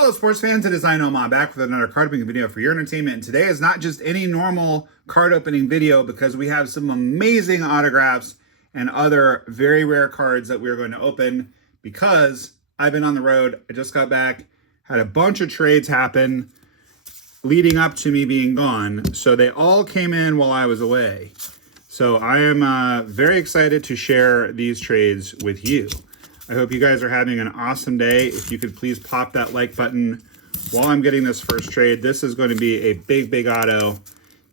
Hello sports fans, it is NOMAH back with another card opening video for your entertainment. And today is not just any normal card opening video because we have some amazing autographs and other very rare cards that we are going to open because I've been on the road. I just got back, had a bunch of trades happen leading up to me being gone. So they all came in while I was away. So I am very excited to share these trades with you. I hope you guys are having an awesome day. If you could please pop that like button while I'm getting this first trade. This is going to be a big auto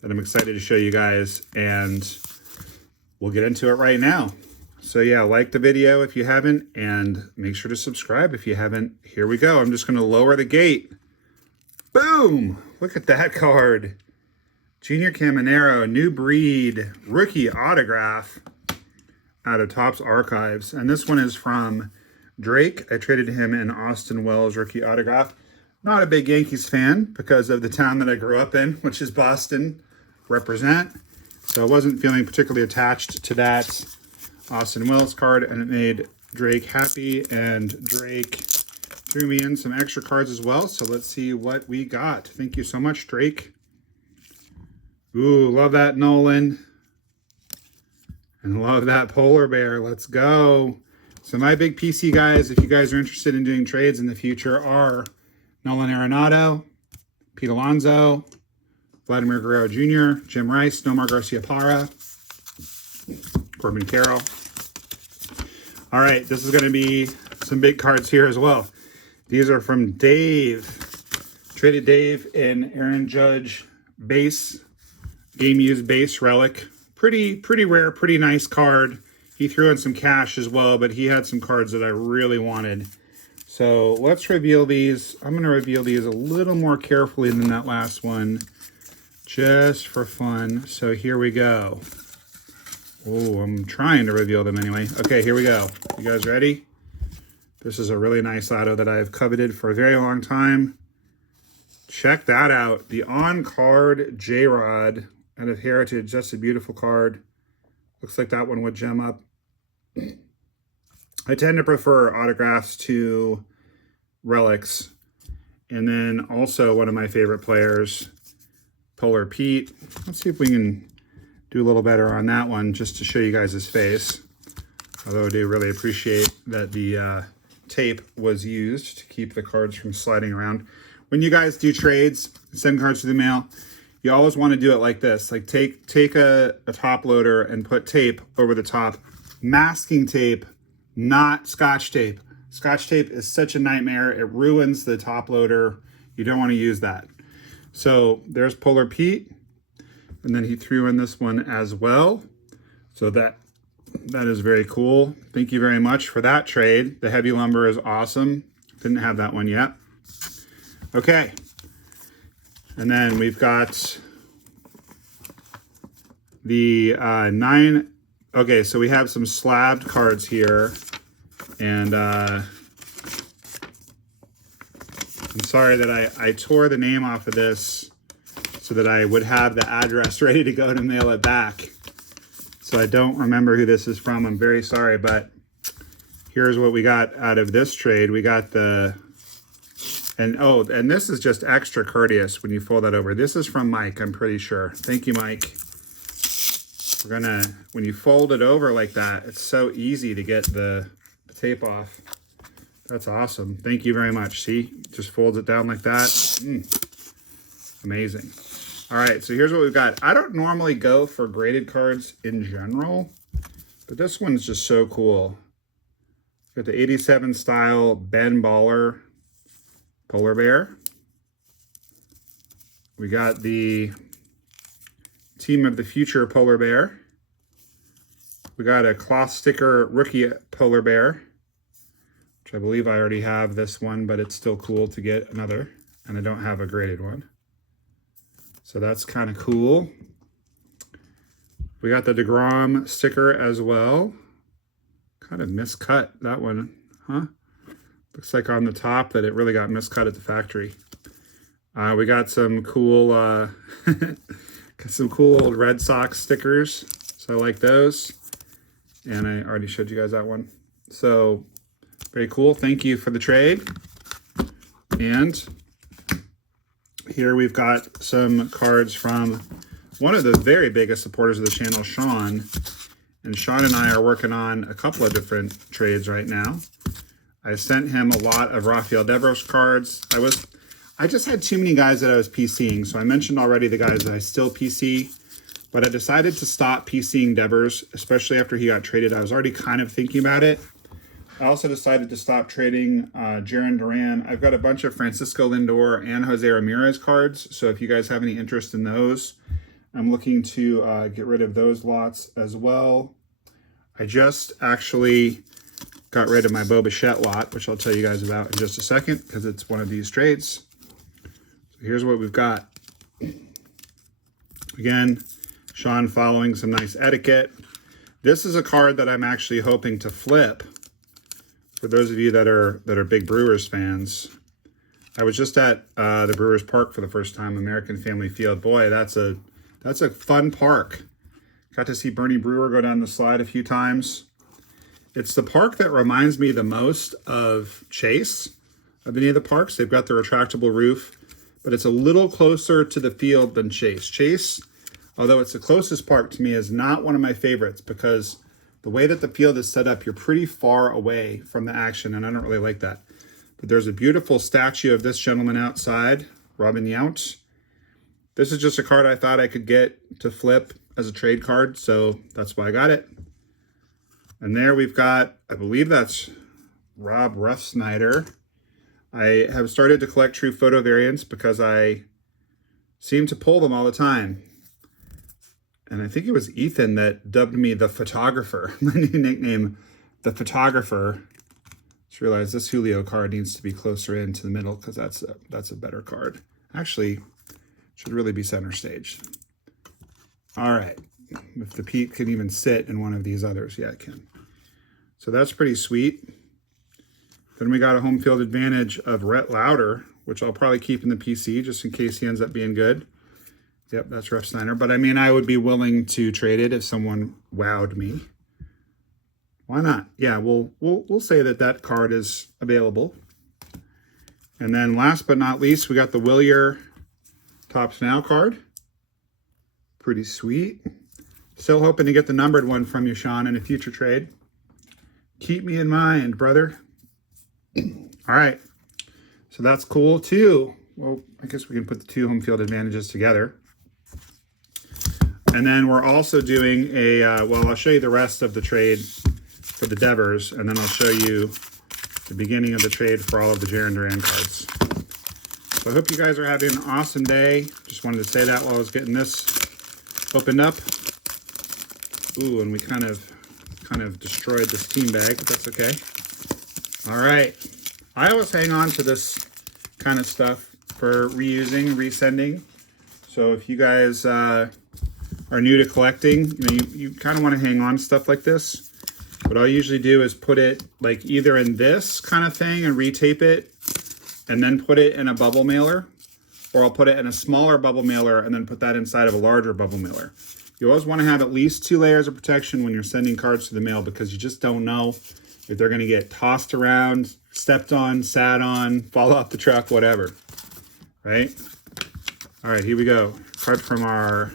that I'm excited to show you guys, and we'll get into it right now. So yeah, like the video if you haven't, and make sure to subscribe if you haven't. Here we go. I'm just going to lower the gate. Boom! Look at that card. Junior Caminero, new breed, rookie autograph out of Topps Archives. And this one is from Drake. I traded him an Austin Wells rookie autograph. Not a big Yankees fan because of the town that I grew up in, which is Boston. Represent. So I wasn't feeling particularly attached to that Austin Wells card, and it made Drake happy, and Drake threw me in some extra cards as well. So let's see what we got. Thank you so much, Drake. Ooh, love that Nolan. And love that polar bear. Let's go. So my big PC guys, if you guys are interested in doing trades in the future, are Nolan Arenado, Pete Alonso, Vladimir Guerrero Jr., Jim Rice, Nomar Garciaparra, Corbin Carroll. All right, this is going to be some big cards here as well. These are from Dave. Traded Dave in Aaron Judge base, game used base relic. Pretty rare, pretty nice card. He threw in some cash as well, but he had some cards that I really wanted. So let's reveal these. I'm going to reveal these a little more carefully than that last one, just for fun. So here we go. Oh, I'm trying to reveal them anyway. Okay, here we go. You guys ready? This is a really nice auto that I've coveted for a very long time. Check that out. The on-card J-Rod out of Heritage. That's a beautiful card. Looks like that one would gem up. I tend to prefer autographs to relics. And then also one of my favorite players, Polar Pete. Let's see if we can do a little better on that one just to show you guys his face. Although I do really appreciate that the tape was used to keep the cards from sliding around. When you guys do trades, send cards through the mail, you always want to do it like this. Like take a top loader and put tape over the top. Masking tape, not Scotch tape. Scotch tape is such a nightmare. It ruins the top loader. You don't want to use that. So there's Polar Pete. And then he threw in this one as well. So that is very cool. Thank you very much for that trade. The heavy lumber is awesome. Didn't have that one yet. Okay. And then we've got the 9. Okay, so we have some slabbed cards here. And I'm sorry that I tore the name off of this so that I would have the address ready to go to mail it back. So I don't remember who this is from. I'm very sorry, but here's what we got out of this trade. We got the... And this is just extra courteous when you fold that over. This is from Mike, I'm pretty sure. Thank you, Mike. We're gonna, when you fold it over like that, it's so easy to get the tape off. That's awesome. Thank you very much. See, just folds it down like that. Amazing. All right, so here's what we've got. I don't normally go for graded cards in general, but this one's just so cool. Got the 87 style Ben Baller Polar Bear. We got the Team of the Future Polar Bear. We got a cloth sticker rookie Polar Bear, which I believe I already have this one, but it's still cool to get another, and I don't have a graded one. So that's kind of cool. We got the DeGrom sticker as well. Kind of miscut, that one, huh? Looks like on the top that it really got miscut at the factory. We got some cool, some cool old Red Sox stickers. So I like those. And I already showed you guys that one. So very cool. Thank you for the trade. And here we've got some cards from one of the very biggest supporters of the channel, Shawn. And Shawn and I are working on a couple of different trades right now. I sent him a lot of Rafael Devers cards. I just had too many guys that I was PCing. So I mentioned already the guys that I still PC, but I decided to stop PCing Devers, especially after he got traded. I was already kind of thinking about it. I also decided to stop trading Jarren Duran. I've got a bunch of Francisco Lindor and Jose Ramirez cards. So if you guys have any interest in those, I'm looking to get rid of those lots as well. I just actually got rid of my Bo Bichette lot, which I'll tell you guys about in just a second because it's one of these trades. So here's what we've got. Again, Shawn following some nice etiquette. This is a card that I'm actually hoping to flip. For those of you that are big Brewers fans, I was just at the Brewers Park for the first time, American Family Field. Boy, that's a fun park. Got to see Bernie Brewer go down the slide a few times. It's the park that reminds me the most of Chase, of any of the parks. They've got the retractable roof, but it's a little closer to the field than Chase. Chase, although it's the closest park to me, is not one of my favorites because the way that the field is set up, you're pretty far away from the action, and I don't really like that. But there's a beautiful statue of this gentleman outside, Robin Yount. This is just a card I thought I could get to flip as a trade card, so that's why I got it. And there we've got, I believe that's Rob Refsnyder. I have started to collect true photo variants because I seem to pull them all the time. And I think it was Ethan that dubbed me the photographer. My new nickname, the photographer. Just realized this Julio card needs to be closer into the middle because that's a better card. Actually, should really be center stage. All right. If the Pete can even sit in one of these others. Yeah, it can. So that's pretty sweet. Then we got a home field advantage of Rhett Lauder, which I'll probably keep in the PC just in case he ends up being good. Yep, that's Refsnyder. But I mean, I would be willing to trade it if someone wowed me. Why not? Yeah, we'll say that card is available. And then last but not least, we got the Willier Topps Now card. Pretty sweet. Still hoping to get the numbered one from you, Shawn, in a future trade. Keep me in mind, brother. All right. So that's cool too. Well, I guess we can put the two home field advantages together. And then we're also doing a, well, I'll show you the rest of the trade for the Devers, and then I'll show you the beginning of the trade for all of the Jarren Duran cards. So I hope you guys are having an awesome day. Just wanted to say that while I was getting this opened up. Ooh, and we kind of destroyed this team bag, but that's okay. All right. I always hang on to this kind of stuff for reusing, resending. So if you guys are new to collecting, you kind of want to hang on to stuff like this. What I'll usually do is put it like either in this kind of thing and retape it and then put it in a bubble mailer, or I'll put it in a smaller bubble mailer and then put that inside of a larger bubble mailer. You always want to have at least 2 layers of protection when you're sending cards to the mail because you just don't know if they're going to get tossed around, stepped on, sat on, fall off the truck, whatever. Right? All right, here we go. Card from our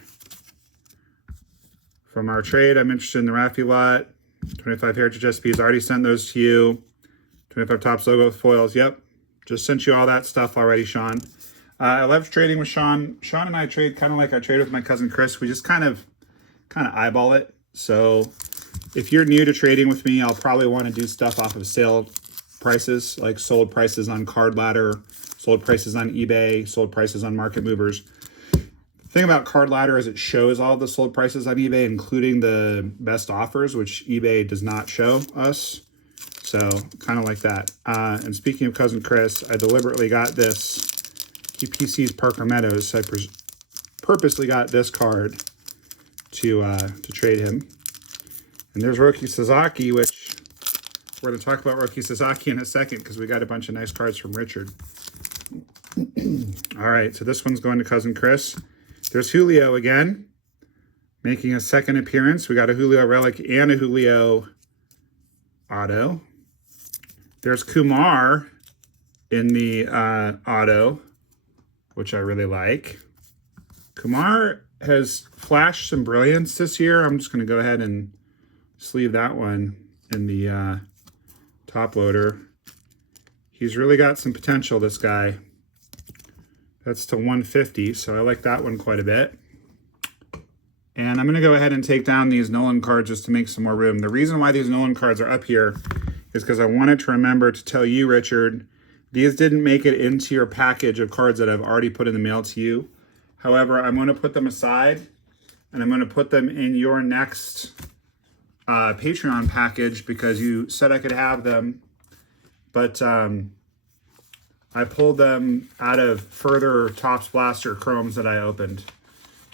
trade. I'm interested in the Raffy lot. 25 Heritage SPs. Already sent those to you. 25 Topps logo foils. Yep. Just sent you all that stuff already, Shawn. I love trading with Shawn. Shawn and I trade kind of like I trade with my cousin Chris. We just kind of eyeball it. So if you're new to trading with me, I'll probably want to do stuff off of sale prices, like sold prices on Card Ladder, sold prices on eBay, sold prices on Market Movers. The thing about Card Ladder is it shows all the sold prices on eBay, including the best offers, which eBay does not show us. So kind of like that. And speaking of cousin Chris, I deliberately got this. He PCs Parker Meadows, so I purposely got this card to trade him. And there's Roki Sasaki, which we're going to talk about Roki Sasaki in a second because we got a bunch of nice cards from Richard. All right, so this one's going to cousin Chris. There's Julio again, making a second appearance. We got a Julio relic and a Julio auto. There's Kumar in the auto, which I really like. Kumar has flashed some brilliance this year. I'm just going to go ahead and sleeve that one in the top loader. He's really got some potential, this guy. That's to 150, so I like that one quite a bit. And I'm going to go ahead and take down these Nolan cards just to make some more room. The reason why these Nolan cards are up here is because I wanted to remember to tell you, Richard, these didn't make it into your package of cards that I've already put in the mail to you. However, I'm going to put them aside, and I'm going to put them in your next Patreon package because you said I could have them. But I pulled them out of further Topps Blaster chromes that I opened.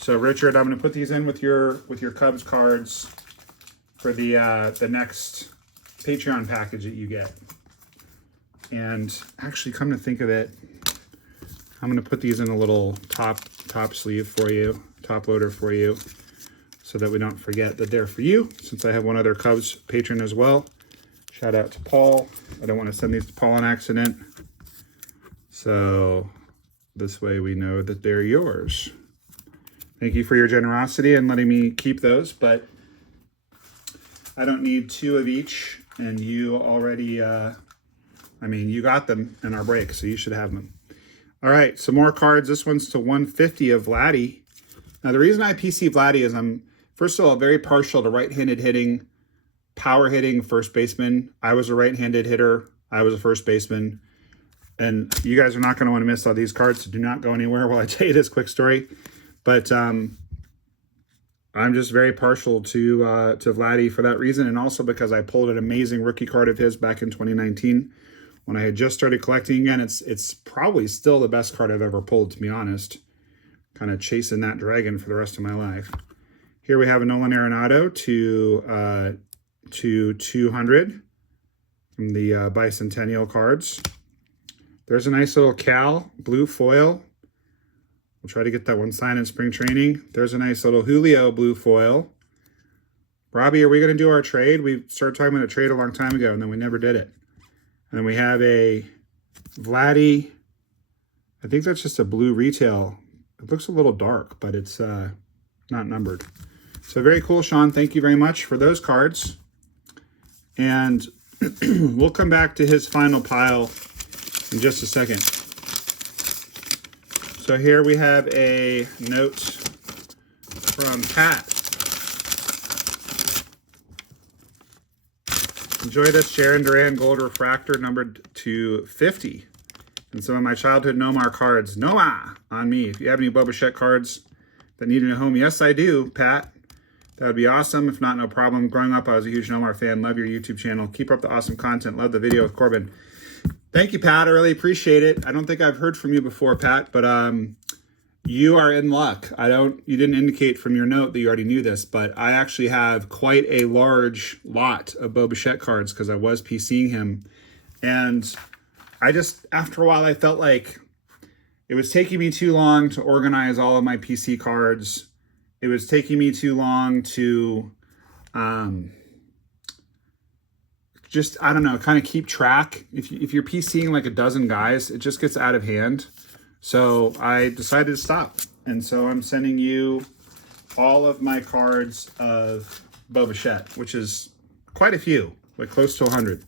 So Richard, I'm going to put these in with your Cubs cards for the next Patreon package that you get. And actually, come to think of it, I'm going to put these in a little top sleeve for you, top loader for you, so that we don't forget that they're for you, since I have one other Cubs patron as well. Shout out to Paul. I don't want to send these to Paul on accident. So this way we know that they're yours. Thank you for your generosity and letting me keep those, but I don't need 2 of each, and you already, I mean, you got them in our break, so you should have them. All right, some more cards. This one's to 150 of Vladdy. Now, the reason I PC Vladdy is I'm, first of all, very partial to right-handed hitting, power hitting first baseman. I was a right-handed hitter. I was a first baseman. And you guys are not going to want to miss all these cards, so do not go anywhere while I tell you this quick story. But I'm just very partial to Vladdy for that reason, and also because I pulled an amazing rookie card of his back in 2019 when I had just started collecting again. It's probably still the best card I've ever pulled, to be honest. Kind of chasing that dragon for the rest of my life. Here we have a Nolan Arenado to 200 from the Bicentennial cards. There's a nice little Cal blue foil. We'll try to get that one signed in spring training. There's a nice little Julio blue foil. Robbie, are we going to do our trade? We started talking about a trade a long time ago, and then we never did it. And then we have a Vladdy. I think that's just a blue retail. It looks a little dark, but it's not numbered. So very cool, Shawn. Thank you very much for those cards. And we'll come back to his final pile in just a second. So here we have a note from Pat. Enjoy this Sharon Duran Gold Refractor numbered to 50. And some of my childhood Nomar cards. NOMAH on me. If you have any Bo Bichette cards that need a home, yes, I do, Pat. That would be awesome. If not, no problem. Growing up, I was a huge Nomar fan. Love your YouTube channel. Keep up the awesome content. Love the video with Corbin. Thank you, Pat. I really appreciate it. I don't think I've heard from you before, Pat, but you are in luck. You didn't indicate from your note that you already knew this, but I actually have quite a large lot of Bo Bichette cards because I was PCing him. And I just, after a while, I felt like it was taking me too long to organize all of my PC cards. It was taking me too long to just, I don't know, kind of keep track. If you're PCing like a dozen guys, it just gets out of hand. So I decided to stop. And so I'm sending you all of my cards of Bo Bichette, which is quite a few, like close to 100.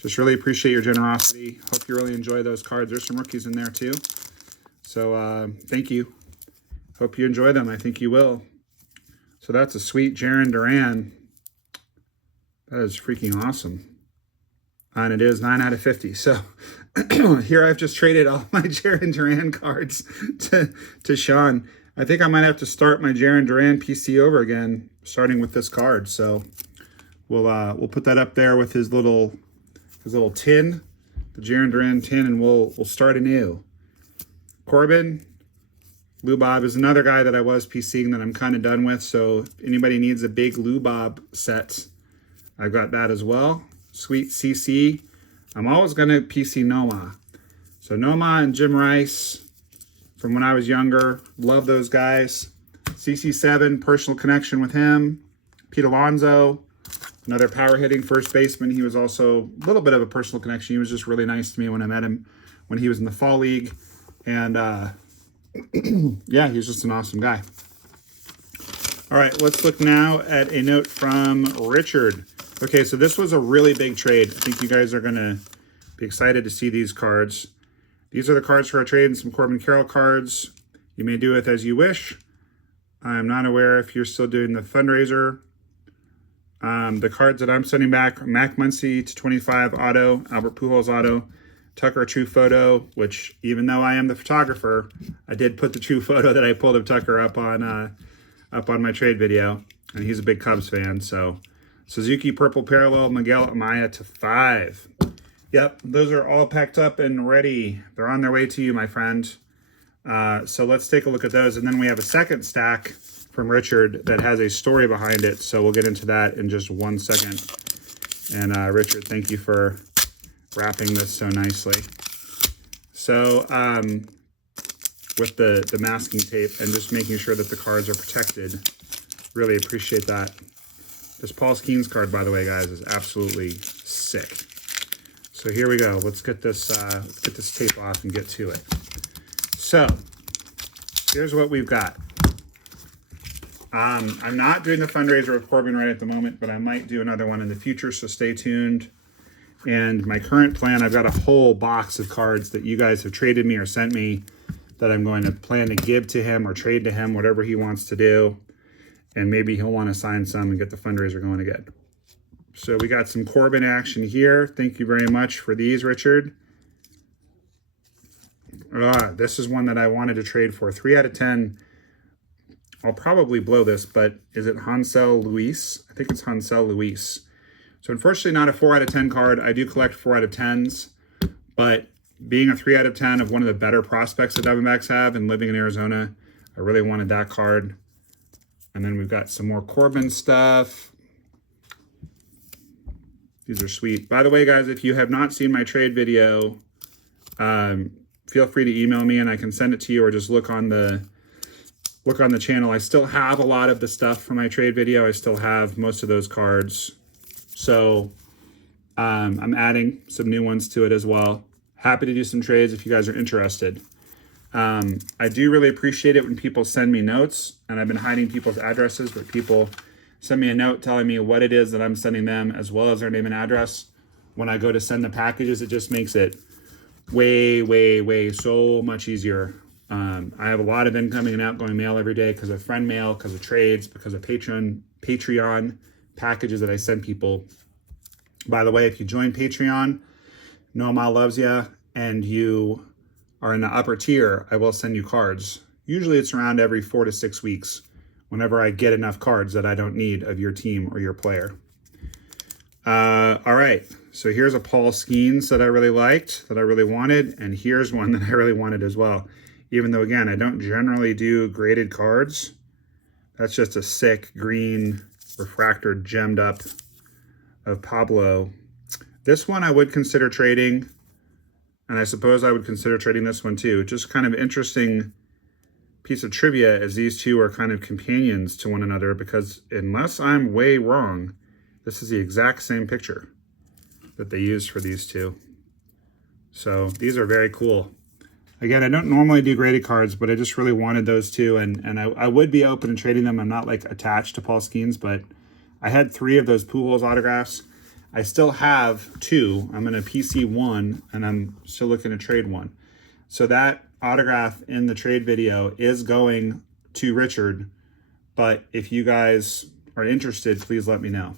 Just really appreciate your generosity. Hope you really enjoy those cards. There's some rookies in there too. So thank you. Hope you enjoy them. I think you will. So that's a sweet Sharon Duran. That is freaking awesome. And it is 9 out of 50. So here I've just traded all my Sharon Duran cards to Shawn. I think I might have to start my Sharon Duran PC over again, starting with this card. So we'll put that up there with his little tin, the Sharon Duran tin, and we'll start anew. Corbin, Lou Bob is another guy that I was PCing that I'm kind of done with. So if anybody needs a big Lou Bob set, I've got that as well. Sweet CC. I'm always going to PC NOMAH. So NOMAH and Jim Rice from when I was younger. Love those guys. CC7, personal connection with him. Pete Alonso, another power hitting first baseman. He was also a little bit of a personal connection. He was just really nice to me when I met him when he was in the Fall League. And yeah, he's just an awesome guy. All right, let's look now at a note from Richard. Okay, so this was a really big trade. I think you guys are going to be excited to see these cards. These are the cards for our trade and some Corbin Carroll cards. You may do with as you wish. I'm not aware if you're still doing the fundraiser. The cards that I'm sending back, Mac Muncy to 25 auto, Albert Pujols auto, Tucker True Photo, which even though I am the photographer, I did put the true photo that I pulled of Tucker up on my trade video, and he's a big Cubs fan. So Suzuki Purple Parallel, Miguel Amaya to 5. Yep, those are all packed up and ready. They're on their way to you, my friend. So let's take a look at those, and then we have a second stack from Richard that has a story behind it. So we'll get into that in just 1 second. And Richard, thank you for wrapping this so nicely. So with the masking tape and just making sure that the cards are protected, really appreciate that. This Paul Skeens card, by the way, guys, is absolutely sick. So here we go. Let's get this tape off and get to it. So here's what we've got. I'm not doing the fundraiser with Corbin right at the moment, but I might do another one in the future, so stay tuned. And my current plan, I've got a whole box of cards that you guys have traded me or sent me that I'm going to plan to give to him or trade to him, whatever he wants to do. And maybe he'll want to sign some and get the fundraiser going again. So we got some Corbin action here. Thank you very much for these, Richard. This is one that I wanted to trade for. 3 out of 10. I'll probably blow this, but is it Hansel Luis? I think it's Hansel Luis. So unfortunately not a 4 out of 10 card. I do collect 4 out of 10s, but being a 3 out of 10 of one of the better prospects that Diamondbacks have and living in Arizona, I really wanted that card. And then we've got some more Corbin stuff. These are sweet. By the way, guys, if you have not seen my trade video, feel free to email me and I can send it to you, or just look on the channel. I still have a lot of the stuff from my trade video. I still have most of those cards. So I'm adding some new ones to it as well. Happy to do some trades if you guys are interested. I do really appreciate it when people send me notes, and I've been hiding people's addresses, but people send me a note telling me what it is that I'm sending them, as well as their name and address. When I go to send the packages, it just makes it way so much easier. I have a lot of incoming and outgoing mail every day because of friend mail, because of trades, because of Patreon packages that I send people. By the way, if you join Patreon, NOMAH loves you, and you are in the upper tier, I will send you cards. Usually it's around every 4 to 6 weeks, whenever I get enough cards that I don't need of your team or your player. All right, so here's a Paul Skeens that I really liked, that I really wanted, and here's one that I really wanted as well. Even though, again, I don't generally do graded cards. That's just a sick green refractor gemmed up of Pablo. This one I would consider trading, and I suppose I would consider trading this one too. Just kind of interesting piece of trivia, as these two are kind of companions to one another, because unless I'm way wrong, this is the exact same picture that they used for these two. So these are very cool. Again, I don't normally do graded cards, but I just really wanted those two, and I would be open to trading them. I'm not like attached to Paul Skeens, but I had 3 of those Pujols autographs. I still have 2. I'm in a PC 1, and I'm still looking to trade 1. So that autograph in the trade video is going to Richard, but if you guys are interested, please let me know.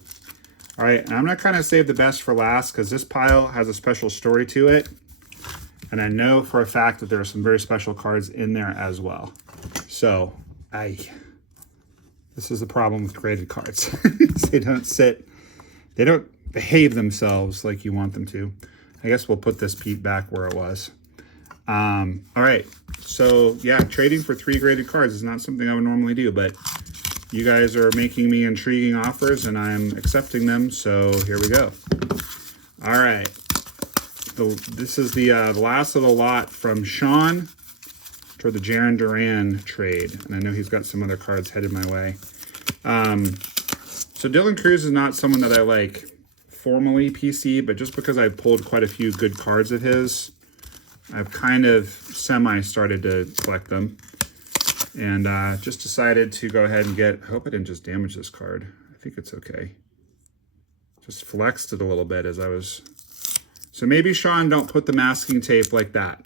All right, and I'm going to kind of save the best for last, because this pile has a special story to it. And I know for a fact that there are some very special cards in there as well. So, this is the problem with graded cards. They don't behave themselves like you want them to. I guess we'll put this Pete back where it was. All right, so yeah, trading for 3 graded cards is not something I would normally do, but you guys are making me intriguing offers and I'm accepting them, so here we go. All right. This is the last of the lot from Shawn for the Jarren Duran trade. And I know he's got some other cards headed my way. So Dylan Cruz is not someone that I like formally PC, but just because I pulled quite a few good cards of his, I've kind of semi-started to collect them. And just decided to go ahead and I hope I didn't just damage this card. I think it's okay. Just flexed it a little bit as I was. So maybe, Shawn, don't put the masking tape like that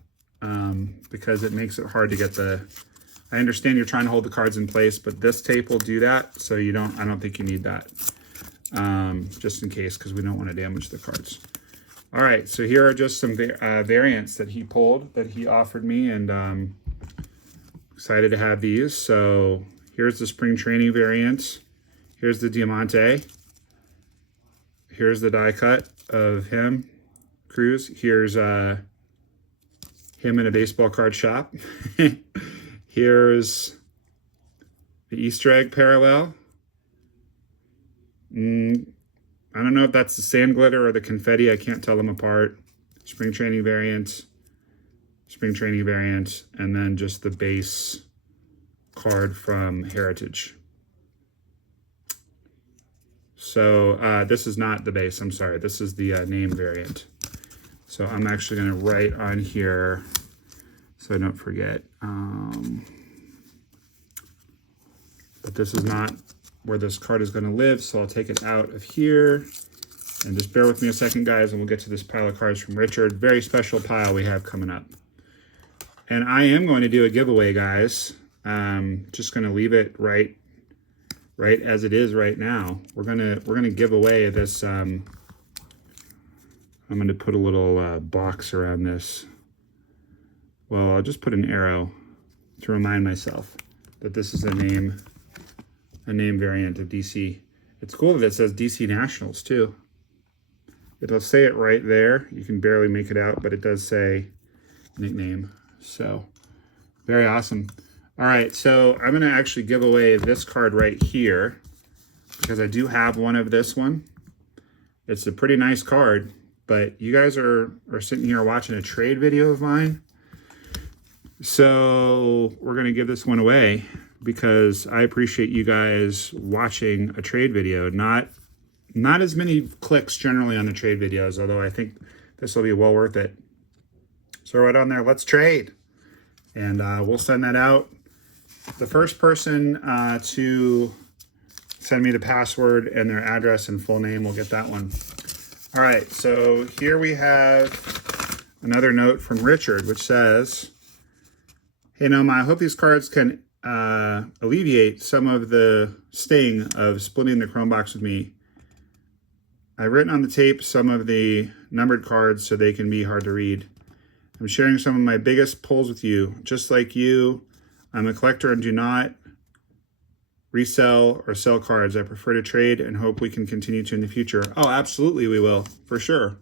because it makes it hard to get I understand you're trying to hold the cards in place, but this tape will do that. So I don't think you need that just in case, because we don't want to damage the cards. All right, so here are just some variants that he pulled, that he offered me, and excited to have these. So here's the spring training variant. Here's the Diamante. Here's the die cut of him, Cruz. Here's him in a baseball card shop. Here's the Easter egg parallel. I don't know if that's the sand glitter or the confetti. I can't tell them apart. Spring training variant, and then just the base card from Heritage. So this is not the base, I'm sorry. This is the name variant. So I'm actually gonna write on here so I don't forget. But this is not where this card is gonna live, so I'll take it out of here. And just bear with me a second, guys, and we'll get to this pile of cards from Richard. Very special pile we have coming up. And I am going to do a giveaway, guys. Just gonna leave it right as it is right now. We're gonna give away this. I'm gonna put a little box around this. Well, I'll just put an arrow to remind myself that this is a name variant of DC. It's cool that it says DC Nationals too. It'll say it right there. You can barely make it out, but it does say nickname. So very awesome. All right, so I'm gonna actually give away this card right here because I do have one of this one. It's a pretty nice card, but you guys are sitting here watching a trade video of mine. So we're gonna give this one away because I appreciate you guys watching a trade video. Not as many clicks generally on the trade videos, although I think this will be well worth it. So right on there, let's trade. And we'll send that out. The first person to send me the password and their address and full name will get that one. All right, so here we have another note from Richard, which says, hey, NOMAH, I hope these cards can alleviate some of the sting of splitting the Chrome box with me. I've written on the tape some of the numbered cards so they can be hard to read. I'm sharing some of my biggest pulls with you. Just like you, I'm a collector and do not resell or sell cards. I prefer to trade and hope we can continue to in the future. Oh, absolutely we will, for sure.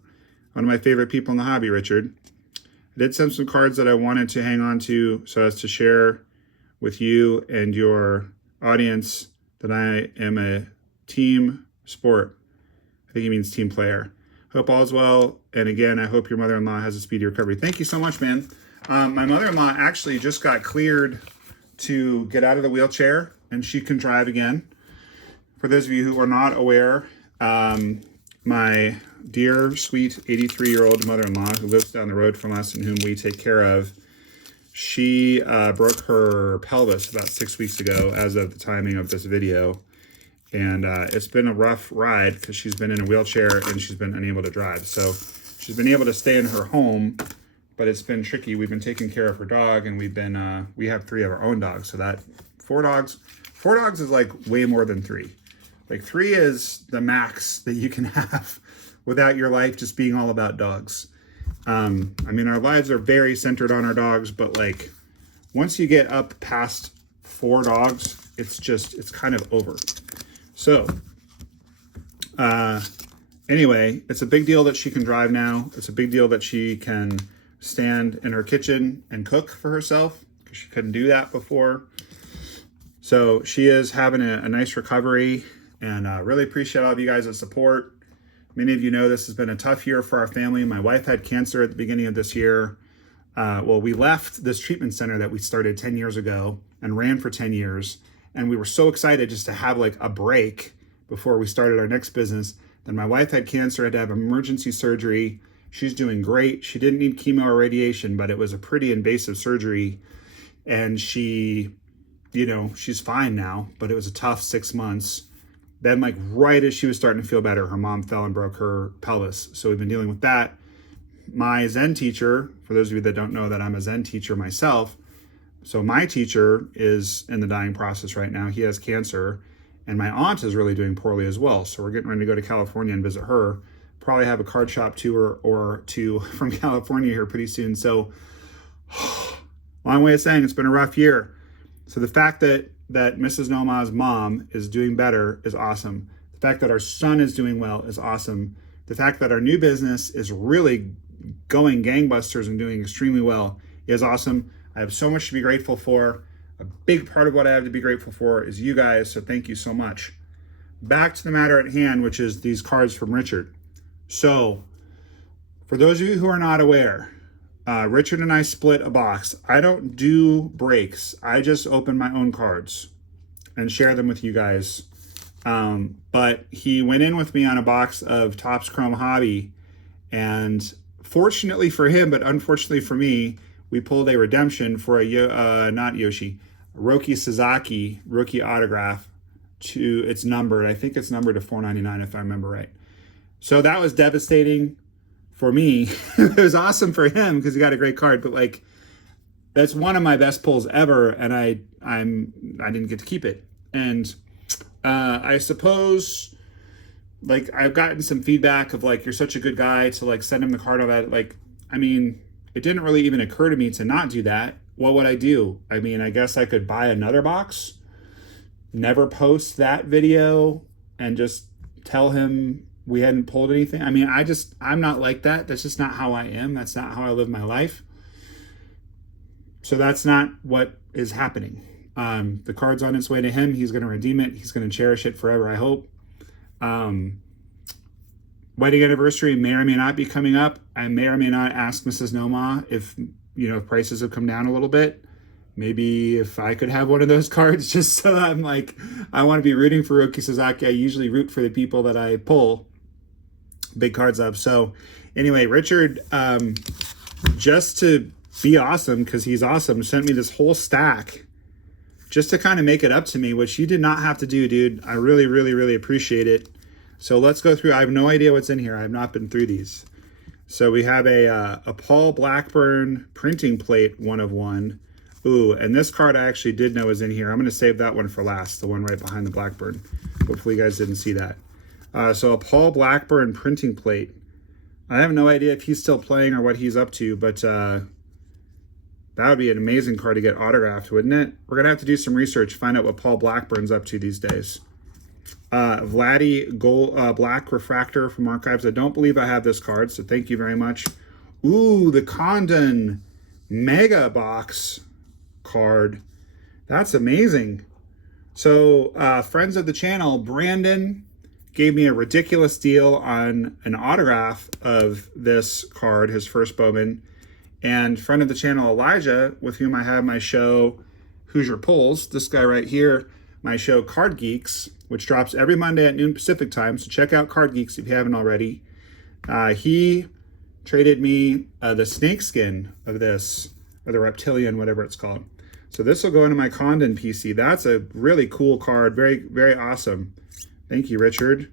One of my favorite people in the hobby, Richard. I did send some cards that I wanted to hang on to so as to share with you and your audience that I am a team sport. I think he means team player. Hope all is well. And again, I hope your mother-in-law has a speedy recovery. Thank you so much, man. My mother-in-law actually just got cleared to get out of the wheelchair and she can drive again. For those of you who are not aware, my dear, sweet 83-year-old mother-in-law who lives down the road from us and whom we take care of, she broke her pelvis about 6 weeks ago as of the timing of this video. And it's been a rough ride because she's been in a wheelchair and she's been unable to drive. So she's been able to stay in her home, but it's been tricky. We've been taking care of her dog, and we have 3 of our own dogs. So that 4 dogs is like way more than 3. Like 3 is the max that you can have without your life just being all about dogs. I mean, our lives are very centered on our dogs, but like once you get up past 4 dogs, it's kind of over. So, anyway, it's a big deal that she can drive now. It's a big deal that she can stand in her kitchen and cook for herself because she couldn't do that before. So she is having a nice recovery, and really appreciate all of you guys' support. Many of you know this has been a tough year for our family. My wife had cancer at the beginning of this year. Well, we left this treatment center that we started 10 years ago and ran for 10 years. And we were so excited just to have like a break before we started our next business. Then my wife had cancer, had to have emergency surgery. She's doing great. She didn't need chemo or radiation, but it was a pretty invasive surgery. And she, she's fine now, but it was a tough 6 months. Then, like, right as she was starting to feel better, her mom fell and broke her pelvis. So we've been dealing with that. My Zen teacher, for those of you that don't know that I'm a Zen teacher myself, so my teacher is in the dying process right now. He has cancer, and my aunt is really doing poorly as well. So we're getting ready to go to California and visit her. Probably have a card shop tour or two from California here pretty soon. So long way of saying it's been a rough year. So the fact that Mrs. NOMAH's mom is doing better is awesome. The fact that our son is doing well is awesome. The fact that our new business is really going gangbusters and doing extremely well is awesome. I have so much to be grateful for. A big part of what I have to be grateful for is you guys, so thank you so much. Back to the matter at hand, which is these cards from Richard. So, for those of you who are not aware, Richard and I split a box. I don't do breaks. I just open my own cards and share them with you guys. But he went in with me on a box of Topps Chrome Hobby, and fortunately for him, but unfortunately for me, we pulled a redemption for Roki Sasaki rookie autograph. It's numbered. I think it's numbered to 499 if I remember right. So that was devastating for me. It was awesome for him because he got a great card, but like, that's one of my best pulls ever, and I didn't get to keep it. And I suppose, like, I've gotten some feedback of like, you're such a good guy to like send him the card, all that. Like, I mean, it didn't really even occur to me to not do that. What would I do? I mean, I guess I could buy another box, never post that video, and just tell him we hadn't pulled anything. I mean, I'm not like that. That's just not how I am. That's not how I live my life. So that's not what is happening. The card's on its way to him. He's going to redeem it. He's going to cherish it forever, I hope. Wedding anniversary may or may not be coming up. I may or may not ask Mrs. NOMAH if, prices have come down a little bit. Maybe if I could have one of those cards, just so I'm like, I want to be rooting for Roki Sasaki. I usually root for the people that I pull big cards of. So anyway, Richard, just to be awesome, because he's awesome, sent me this whole stack just to kind of make it up to me, which you did not have to do, dude. I really, really, really appreciate it. So let's go through. I have no idea what's in here. I have not been through these. So we have a Paul Blackburn printing plate, 1 of 1. Ooh, and this card I actually did know was in here. I'm going to save that one for last, the one right behind the Blackburn. Hopefully you guys didn't see that. So a Paul Blackburn printing plate. I have no idea if he's still playing or what he's up to, but that would be an amazing card to get autographed, wouldn't it? We're going to have to do some research, find out what Paul Blackburn's up to these days. Vladdy Gold Black Refractor from Archives. I don't believe I have this card, so thank you very much. Ooh, the Condon Mega Box card. That's amazing. So friends of the channel, Brandon gave me a ridiculous deal on an autograph of this card, his first Bowman. And friend of the channel, Elijah, with whom I have my show Hoosier Pulls, this guy right here, my show Card Geeks, which drops every Monday at noon Pacific time. So check out Card Geeks if you haven't already. He traded me the snake skin of this, or the reptilian, whatever it's called. So this will go into my Condon PC. That's a really cool card. Very, very awesome. Thank you, Richard.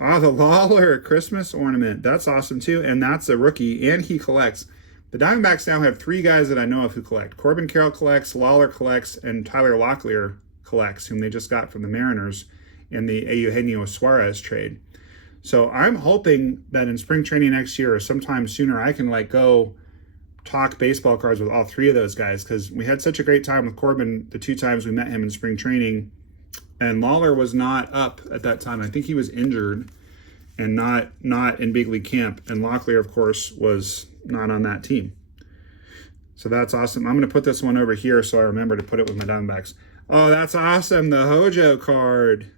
Oh, the Lawler Christmas ornament. That's awesome too. And that's a rookie, and he collects. The Diamondbacks now have 3 guys that I know of who collect. Corbin Carroll collects, Lawler collects, and Tyler Locklear collects, whom they just got from the Mariners in the Eugenio Suarez trade. So I'm hoping that in spring training next year or sometime sooner, I can like go talk baseball cards with all 3 of those guys, because we had such a great time with Corbin the 2 times we met him in spring training. And Lawler was not up at that time. I think he was injured and not in big league camp. And Locklear, of course, was not on that team. So that's awesome. I'm going to put this one over here so I remember to put it with my Diamondbacks. Oh, that's awesome. The Hojo card.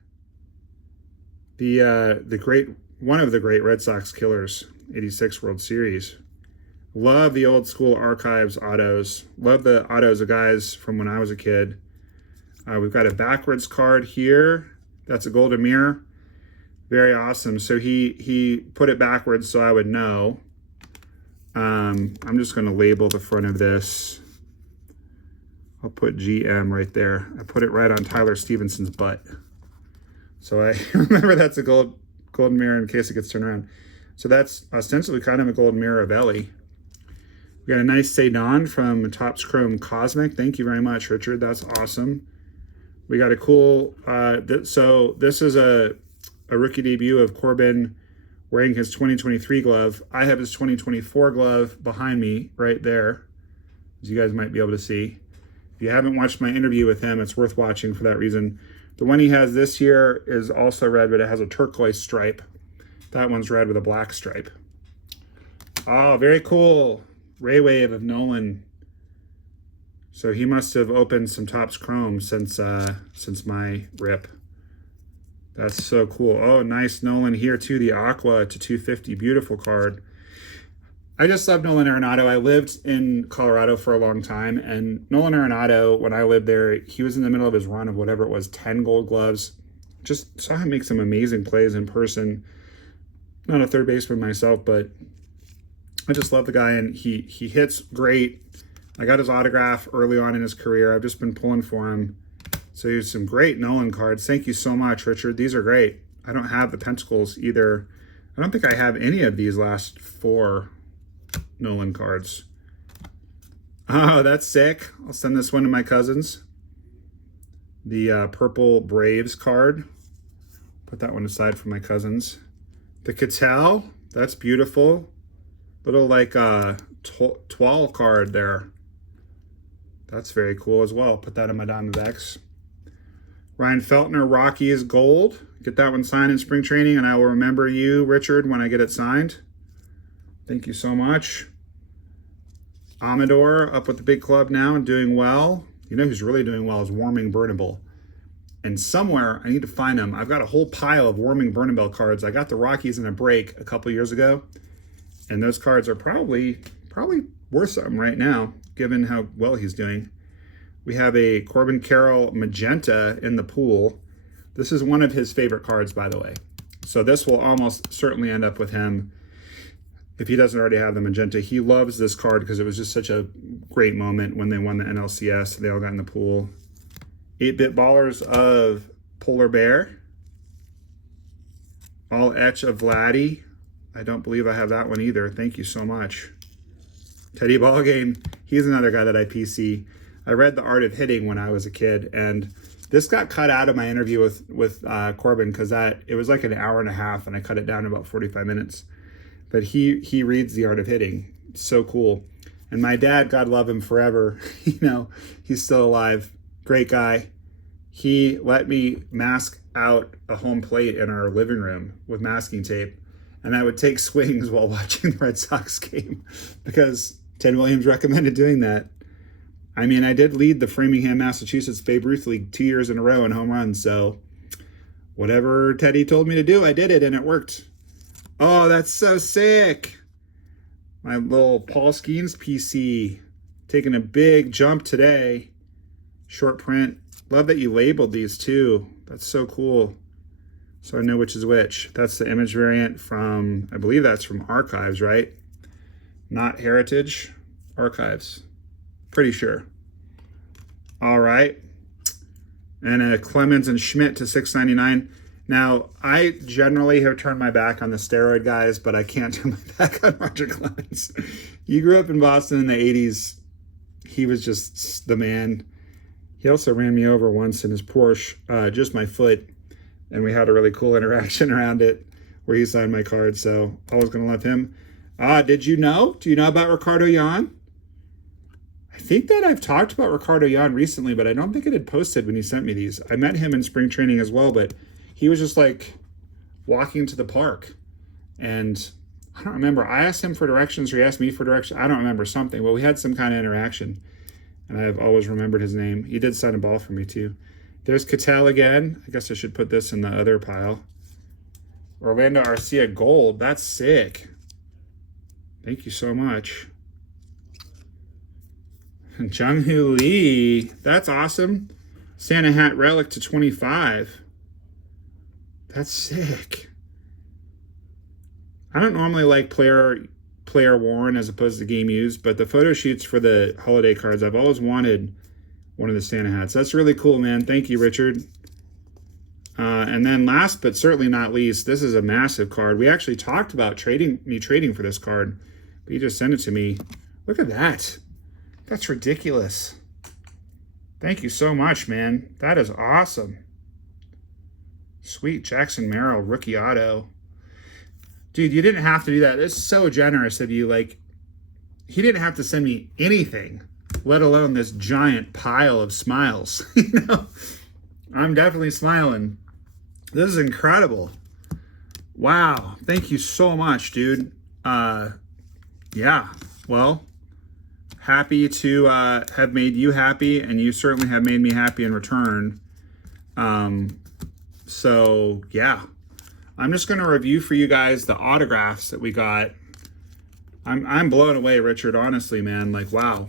One of the great Red Sox killers, 86 World Series. Love the old school Archives autos. Love the autos of guys from when I was a kid. We've got a backwards card here. That's a Golden Mirror. Very awesome. So he put it backwards so I would know. I'm just going to label the front of this. I'll put GM right there. I put it right on Tyler Stevenson's butt. So I remember that's a golden mirror in case it gets turned around. So that's ostensibly kind of a golden mirror of Ellie. We got a nice Sedan from Topps Chrome Cosmic. Thank you very much, Richard. That's awesome. We got a cool, so this is a rookie debut of Corbin wearing his 2023 glove. I have his 2024 glove behind me right there, as you guys might be able to see. If you haven't watched my interview with him, it's worth watching for that reason. The one he has this year is also red, but it has a turquoise stripe. That one's red with a black stripe. Oh, very cool. Ray Wave of Nolan. So he must have opened some Topps Chrome since my rip. That's so cool. Oh, nice Nolan here too. The Aqua to 250. Beautiful card. I just love Nolan Arenado. I lived in Colorado for a long time, and Nolan Arenado, when I lived there, he was in the middle of his run of whatever it was, 10 gold gloves. Just saw him make some amazing plays in person. Not a third baseman myself, but I just love the guy, and he hits great. I got his autograph early on in his career. I've just been pulling for him. So here's some great Nolan cards. Thank you so much, Richard. These are great. I don't have the Pentacles either. I don't think I have any of these last 4 Nolan cards. Oh, that's sick. I'll send this one to my cousins. The purple Braves card. Put that one aside for my cousins. The Cattell, that's beautiful. Little like Twal card there. That's very cool as well. Put that in my Diamondbacks. Ryan Feltner, Rockies gold. Get that one signed in spring training, and I will remember you, Richard, when I get it signed. Thank you so much. Amador up with the big club now and doing well. You know who's really doing well is Warming Burnable. And somewhere, I need to find them. I've got a whole pile of Warming Burnable cards. I got the Rockies in a break a couple years ago. And those cards are probably worth something right now, given how well he's doing. We have a Corbin Carroll Magenta in the pool. This is one of his favorite cards, by the way. So this will almost certainly end up with him if he doesn't already have the Magenta. He loves this card because it was just such a great moment when they won the NLCS. They all got in the pool. 8-Bit Ballers of Polar Bear. All etch of Vladdy. I don't believe I have that one either. Thank you so much. Teddy Ballgame. He's another guy that I PC. I read The Art of Hitting when I was a kid, and this got cut out of my interview with Corbin because it was like an hour and a half, and I cut it down to about 45 minutes. But he reads The Art of Hitting. It's so cool. And my dad, God love him forever, you know, he's still alive. Great guy. He let me mask out a home plate in our living room with masking tape. And I would take swings while watching the Red Sox game because Ted Williams recommended doing that. I mean, I did lead the Framingham, Massachusetts Babe Ruth League 2 years in a row in home runs. So whatever Teddy told me to do, I did it, and it worked. Oh, that's so sick. My little Paul Skeens PC taking a big jump today. Short print. Love that you labeled these too. That's so cool. So I know which is which. That's the image variant from, I believe that's from Archives, right? Not Heritage, Archives. Pretty sure. All right. And a Clemens and Schmidt to $6.99. Now, I generally have turned my back on the steroid guys, but I can't turn my back on Roger Clemens. You grew up in Boston in the 80s. He was just the man. He also ran me over once in his Porsche, just my foot. And we had a really cool interaction around it where he signed my card. So always going to love him. Did you know? Do you know about Ricardo Yan? I think that I've talked about Ricardo Yan recently, but I don't think it had posted when he sent me these. I met him in spring training as well, but he was just like walking to the park. And I don't remember. I asked him for directions or he asked me for directions. I don't remember something. Well, we had some kind of interaction. And I've always remembered his name. He did sign a ball for me too. There's Cattell again. I guess I should put this in the other pile. Orlando Arcia Gold. That's sick. Thank you so much. And Jung-Hoo Lee. That's awesome. Santa Hat Relic to 25. That's sick. I don't normally like player player worn as opposed to game used, but the photo shoots for the holiday cards, I've always wanted one of the Santa hats. That's really cool, man. Thank you, Richard. And then last but certainly not least, this is a massive card. We actually talked about trading for this card, but you just sent it to me. Look at that. That's ridiculous. Thank you so much, man. That is awesome. Sweet Jackson Merrill, rookie auto. Dude, you didn't have to do that. It's so generous of you. Like, he didn't have to send me anything, let alone this giant pile of smiles. You know, I'm definitely smiling. This is incredible. Wow. Thank you so much, dude. Yeah. Well, happy to have made you happy, and you certainly have made me happy in return. So, yeah. I'm just going to review for you guys the autographs that we got. I'm blown away, Richard, honestly, man. Like, wow.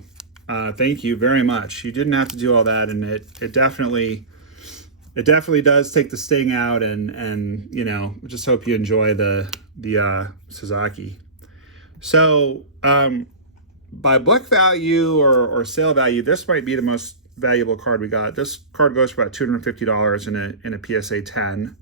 Thank you very much. You didn't have to do all that, and it definitely does take the sting out, and you know, just hope you enjoy the Sasaki. So, by book value or sale value, this might be the most valuable card we got. This card goes for about $250 in a PSA 10.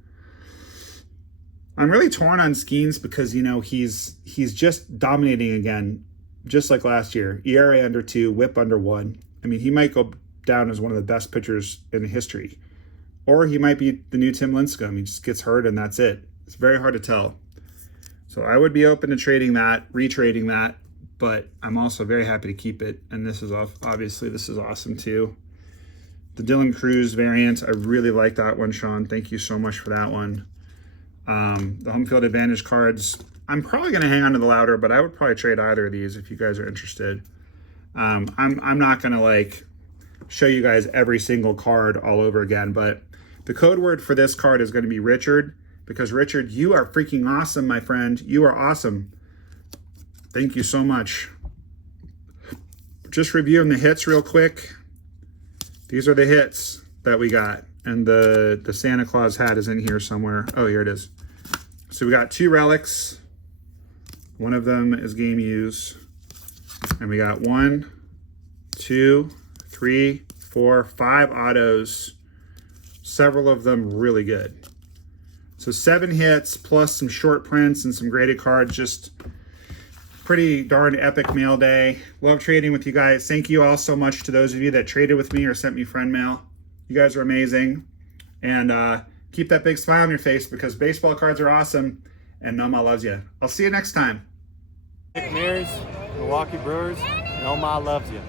I'm really torn on Skeens because, you know, he's just dominating again, just like last year. ERA under 2, WHIP under 1. I mean, he might go down as one of the best pitchers in history. Or he might be the new Tim Lincecum. He just gets hurt and that's it. It's very hard to tell. So I would be open to trading that, retrading that, but I'm also very happy to keep it. And this is obviously, this is awesome too. The Dylan Cruz variant, I really like that one, Shawn. Thank you so much for that one. The home field advantage cards, I'm probably going to hang on to the Louder, but I would probably trade either of these if you guys are interested. I'm not going to like show you guys every single card all over again, but the code word for this card is going to be Richard, because Richard, you are freaking awesome, my friend. You are awesome. Thank you so much. Just reviewing the hits real quick. These are the hits that we got. And the Santa Claus hat is in here somewhere. Oh, here it is. So we got 2 relics. One of them is game use. And we got 1, 2, 3, 4, 5 autos. Several of them really good. So 7 hits plus some short prints and some graded cards. Just pretty darn epic mail day. Love trading with you guys. Thank you all so much to those of you that traded with me or sent me friend mail. You guys are amazing. And keep that big smile on your face, because baseball cards are awesome and NOMAH loves you. I'll see you next time. Milwaukee Brewers, NOMAH loves you.